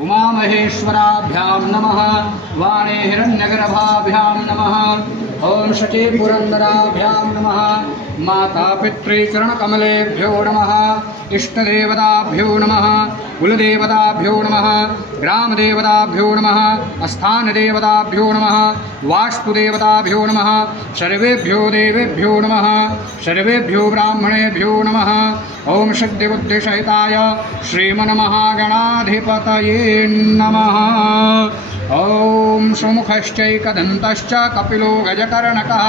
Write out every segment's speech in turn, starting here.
उमामहेश्वराभ्यां नमः। वाणे हिरण्यगर्भाभ्यां नमः। ओम शची पुरंदराभ्यां नमः। माता पितृचरणकमलेभ्यो नमः। इष्टदेवताभ्यो नमः। कुलदेवताभ्यो नमः। ग्रामदेवताभ्यो नमः। स्थानदेवताभ्यो नमः। वास्तुदेवताभ्यो नमः। सर्वेभ्यो देवेभ्यो नमः। सर्वेभ्यो ब्राह्मणेभ्यो नमः। ओम सिद्धिबुद्धिसहिताय श्रीमन्महागणाधिपतये नमः। ओम सुमुखश्चैकदन्तश्च कपिलो गजकर्णकः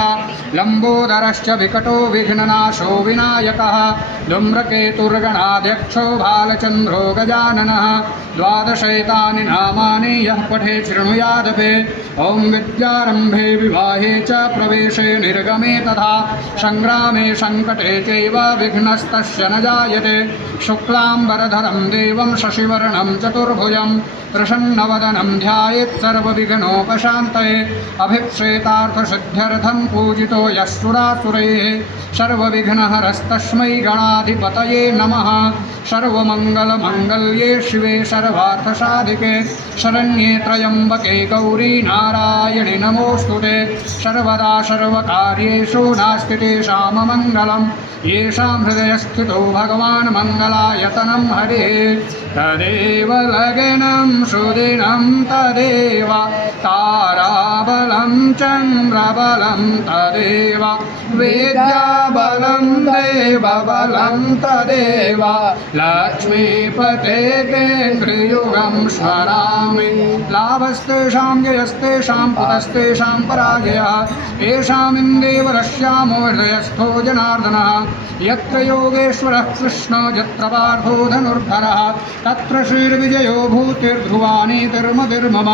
लंबोदरश्च विकटो विघ्ननाशो विनायकः धूम्रकेतुर्गणाध्यक्षो भालचन्द्रो गजाननः। द्वादशैतानि नामानि यः पठे शृणुयादपि। ओम विद्यारंभे विवाहे च प्रवेशे निर्गमे तथा संग्रामे संकटे चैव विघ्नस्तस्य न जायते। शुक्लांबरधरं देवं शशिवर्णं चतुर्भुजं प्रसन्नवदनं ध्यायेत् सर्वविघ्नोपशान्तये। अभिप्रेतार्थसिद्ध्यर्थं पूजितो यः सुरासुरैः सर्वविघ्नहरस्तस्मै गणाधिपतये नमः। सर्वमङ्गलमङ्गल्ये शिवे सर्वार्थसाधिके शरण्ये त्र्यम्बके गौरी नारायणि नमोऽस्तुते। सर्वदा सर्वकार्येषु नास्ति तेषाममङ्गलं येषां हृदयस्थितो भगवान् मङ्गलायतनं हरिः। तदेव लग्नं सुदिनं तदेव ताराबलं चन्द्रबलं तदेव विद्याबलं देवबलं तदेव लक्ष्मीपते केन्द्रयुगं स्मरामि। लाभस्तेषां जयस्तेषां पुतस्तेषां पराजयः येषामिन्देवरश्यामो हृदयस्थो जनार्दनः। यत्र योगेश्वरः कृष्णो यत्र पार्थो धनुर्धरः तत्र श्रीर्विजयो भूतिर्ध्रुवानीतिर्मतिर्मम।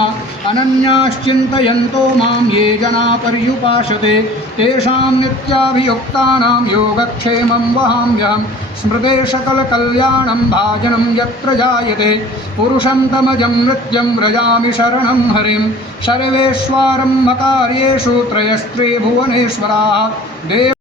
अनन्याश्चिन्तयन्तो मां ये जना पर्युपासते तेषां नित्याभियुक्तानां योगक्षेमं वहाम्यहम्। स्मृते सकलकल्याणं भाजनं यत्र जायते पुरुषं तमजं नृत्यं व्रजामि शरणं हरिं। सर्वेश्वरं मकार्येषु त्रयस्त्रिभुवनेश्वराः देव